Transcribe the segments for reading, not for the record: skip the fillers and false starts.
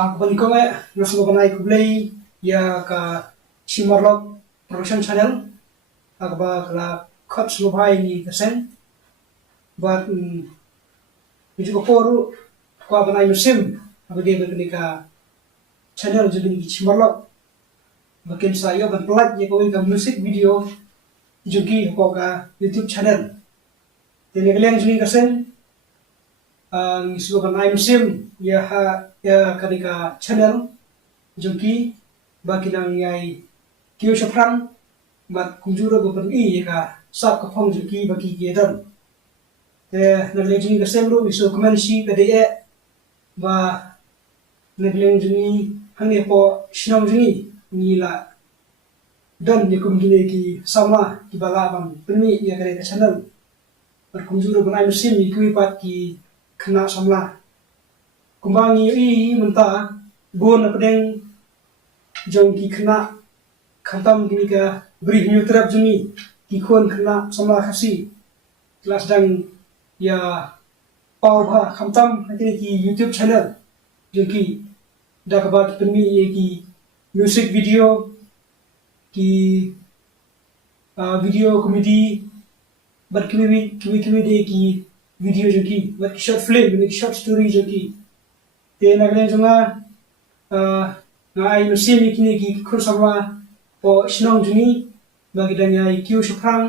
Kebetulan nasi banai kublai ya ka Shimarlok production channel agba kala khot slubai ni kesen but itu ko poru ko banai musim abage begini ka channel jadi Shimarlok makin saya ban pelat ya ko ka music video juga ko ka YouTube channel jadi kalian jadi kesen isu banai musim ya kadika channel joki baki nang yai kio shaprang mat kunjuro go pen I ka sap ka phong joki baki gedan na lejing ka semro iso comment si ka de ba negleng juni hane po shinam juni ni la dan ni kum gine ki sama ki bala bang penmi ya ka channel mat kunjuro banai musim ni kui pat ki kena samla kumbangi I menta bon apdeng jong ki kena khantam gini ka beri new trap juni ki khon kena samla khasi kelas dang ya pau bha khantam hakini ki YouTube channel joki dakabat penmi ye ki music video ki video comedy bar kimi de ki video joki bar short film short story joki te nagle jonga ngai musim ikini ki khur sama po shnong juni bagi dan yai kiu shukrang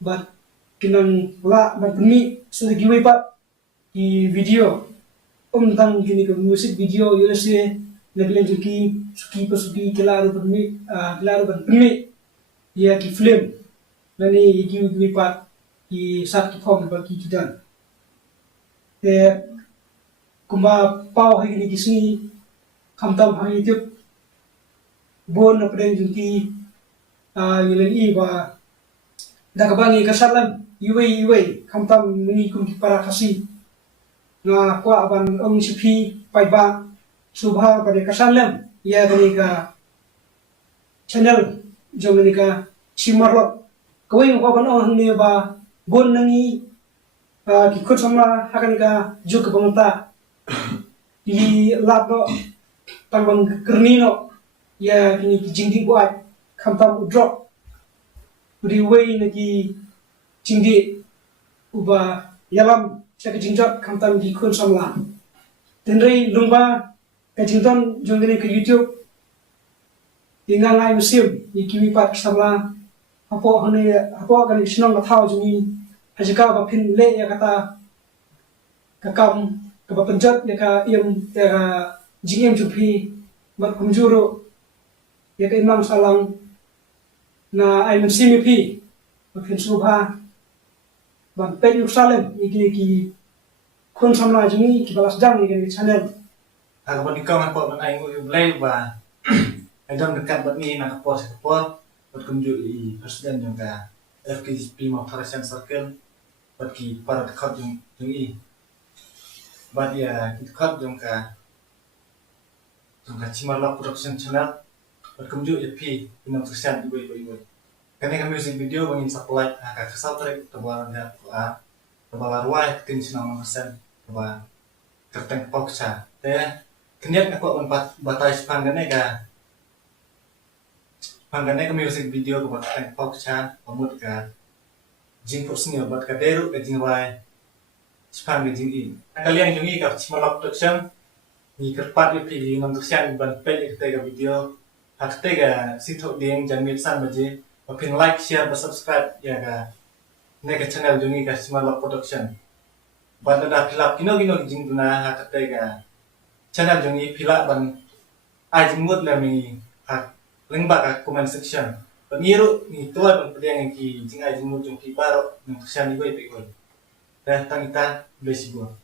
bat kinang la ban pemi sudah giwe pak di video tang gini ke musik video yolese nagle joki suki kelaru ban pemi ya ki film nani giwe pak ki sat ki form bagi kidan te kumba pau hai ni kisni khamtam hai YouTube bon apren junti yilen I ba dakabangi kasalam iwe khamtam ni kum ki para khasi na kwa ban sipi pai ba subha pada kasalam ya gani ka channel jomani ka Shimarlok kawai ko ban on ne ba bon nangi ki khot sama hakani ka juk bangta di lato tambang kernino ya kini jingdi buat khamtam udrop udi wei nagi jingdi uba yalam saka jingjot khamtam di khun samla tenrei lumba ka jington jongdeni ke YouTube ingangai musim ikimi pat samla apo kan sinong ka thau jumi hajika ba phin le ya kata kakam kaba penjat ya ka jingem jupi mat kumjuro ya ka imam salang na ay musim pi makin subha ban pen Yerusalem iki kon samla jumi ki balas dang ni channel agak di kamar pot ban ay ngulay ba ay dam dekat bat ni nak pot bat kumjur I presiden juga FKP ma Parisian Circle bat ki para dekat jung I but ya kita jongka Shimarlok production channel berkunjung ya pi pinang tersian ibu karena kami music video bangin supply agak kesal trek tebal dan tebal ruai tin sinang persen tebal kerteng poksa teh kenyat aku empat batai panggane ka music video ke kerteng poksa pamut ka jingkup senior buat ka deru ka jingwai Spang di jing kalian jungi ka Shimarlok production ni kerpat pi ngam tusian ban pel ke video hak tega sitok ding jangan san baje pin like share subscribe ya ka nega channel jungi ka Shimarlok production ban da pilap kino jing duna hak tega channel jungi pilap ban ai jing mut la mi hak lengba ka comment section pengiru ni tuai ban pedang ki jing ai jing mut jung ki baro ngam tusian ni bai dah tangita besi gua.